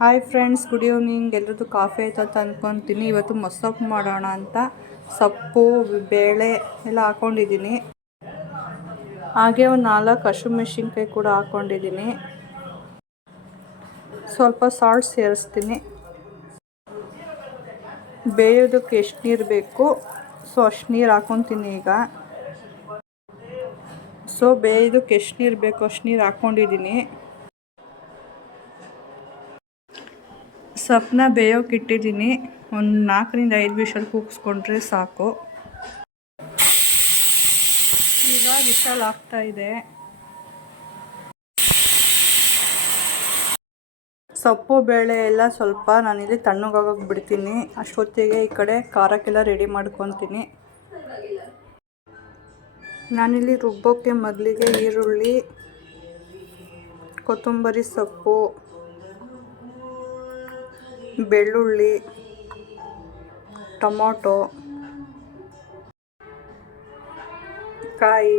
Hi friends, good evening. ಎಲ್ಲರದ್ದು coffee ಆಯ್ತು ಅಂತ ಅಂದ್ಕೊತೀನಿ. ಇವತ್ತು ಮೊಸಪ್ಪು ಮಾಡೋಣ ಅಂತ ಸೊಪ್ಪು, ಬೇಳೆ ಎಲ್ಲ ಹಾಕ್ಕೊಂಡಿದ್ದೀನಿ. ಹಾಗೆ ಒಂದು 4 ಹಸಿಮೆಣಸಿನ್ಕಾಯಿ ಕೂಡ ಹಾಕ್ಕೊಂಡಿದ್ದೀನಿ. ಸ್ವಲ್ಪ ಸಾಲ್ಟ್ ಸೇರಿಸ್ತೀನಿ. ಬೇಯೋದಕ್ಕೆ ಎಷ್ಟು ನೀರು ಬೇಕು ಅಷ್ಟು ನೀರು ಹಾಕ್ಕೊತೀನಿ ಈಗ. ಬೇಯೋದಕ್ಕೆ ಎಷ್ಟು ನೀರು ಬೇಕು ಅಷ್ಟು ನೀರು ಹಾಕ್ಕೊಂಡಿದ್ದೀನಿ. ಸೊಪ್ಪನ್ನ ಬೇಯೋಕೆ ಇಟ್ಟಿದ್ದೀನಿ. ಒಂದು 4ರಿಂದ 5 ವಿಷಲ್ ಕೂಗಿಸ್ಕೊಂಡ್ರೆ ಸಾಕು. ಈಗ ವಿಷಲ್ ಆಗ್ತಾ ಇದೆ. ಸೊಪ್ಪು ಬೇಳೆ ಎಲ್ಲ ಸ್ವಲ್ಪ ನಾನಿಲ್ಲಿ ತಣ್ಣಗಾಗೋಕೆ ಬಿಡ್ತೀನಿ. ಅಷ್ಟೊತ್ತಿಗೆ ಈ ಕಡೆ ಖಾರಕ್ಕೆಲ್ಲ ರೆಡಿ ಮಾಡ್ಕೊತೀನಿ. ನಾನಿಲ್ಲಿ ರುಬ್ಬೋಕ್ಕೆ ಮೊದಲಿಗೆ ಈರುಳ್ಳಿ, ಕೊತ್ತಂಬರಿ ಸೊಪ್ಪು, ಬೆಳ್ಳುಳ್ಳಿ, ಟೊಮೊಟೊ, ಕಾಯಿ,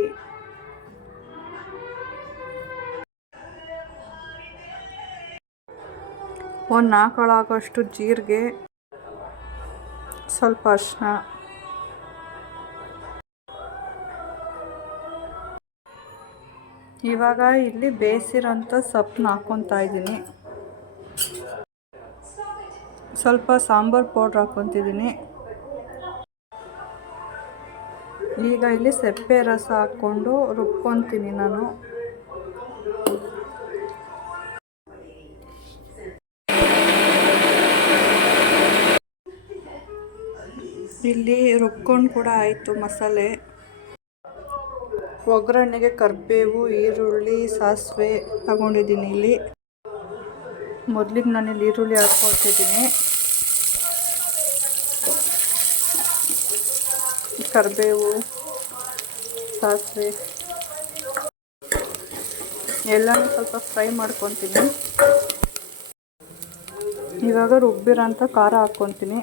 ಒಂದು 4 ಕಾಳು ಆಗೋಷ್ಟು ಜೀರಿಗೆ, ಸ್ವಲ್ಪ ಅರಿಶಿನ, ಇವಾಗ ಇಲ್ಲಿ ಬೇಯಿಸಿರೋಂಥ ಸೊಪ್ಪನ್ನ ಹಾಕ್ಕೊತಾ ಇದ್ದೀನಿ. ಸ್ವಲ್ಪ ಸಾಂಬಾರು ಪೌಡ್ರ್ ಹಾಕ್ಕೊತಿದ್ದೀನಿ. ಈಗ ಇಲ್ಲಿ ಸೆಪ್ಪೆ ರಸ ಹಾಕ್ಕೊಂಡು ರುಬ್ಕೊತೀನಿ ನಾನು. ಇಲ್ಲಿ ರುಬ್ಕೊಂಡು ಕೂಡ ಆಯಿತು ಮಸಾಲೆ. ಒಗ್ಗರಣೆಗೆ ಕರಿಬೇವು, ಈರುಳ್ಳಿ, ಸಾಸಿವೆ ತಗೊಂಡಿದ್ದೀನಿ. ಇಲ್ಲಿ ಮೊದಲಿಗೆ ನಾನಿಲ್ಲಿ ಈರುಳ್ಳಿ ಹಾಕ್ಕೊಳ್ತಿದ್ದೀನಿ. ಕರಿಬೇವು, ಸಾಸಿವೆ ಎಲ್ಲನೂ ಸ್ವಲ್ಪ ಫ್ರೈ ಮಾಡ್ಕೊತೀನಿ. ಇವಾಗ ರುಬ್ಬಿರೋಂಥ ಖಾರ ಹಾಕ್ಕೊತೀನಿ.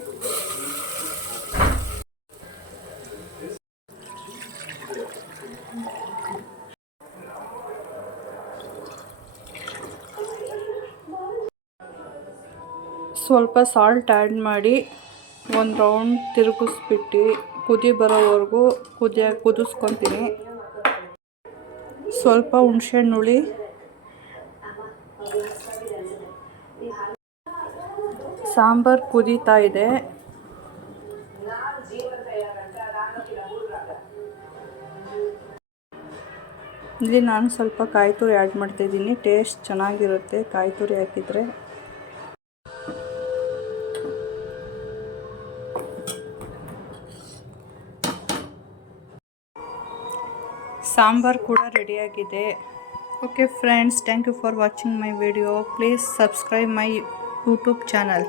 ಸ್ವಲ್ಪ ಸಾಲ್ಟ್ ಆ್ಯಡ್ ಮಾಡಿ ಒಂದು ರೌಂಡ್ ತಿರುಗಿಸ್ಬಿಟ್ಟು ಕುದಿ ಬರೋವರೆಗೂ ಕುದಿಸ್ಕೊತೀನಿ. ಸ್ವಲ್ಪ ಹುಣಸೆಹಣ್ಣು ಹುಳಿ, ಸಾಂಬಾರು ಕುದೀತಾ ಇದೆ. ಇಲ್ಲಿ ನಾನು ಸ್ವಲ್ಪ ಕಾಯಿ ತುರಿ ಆ್ಯಡ್ ಮಾಡ್ತಾಯಿದ್ದೀನಿ. ಟೇಸ್ಟ್ ಚೆನ್ನಾಗಿರುತ್ತೆ ಕಾಯಿ ತುರಿ ಹಾಕಿದರೆ. ಸಾಂಬಾರು ಕೂಡ ರೆಡಿಯಾಗಿದೆ. Okay friends, thank you for watching my video. Please subscribe my YouTube channel.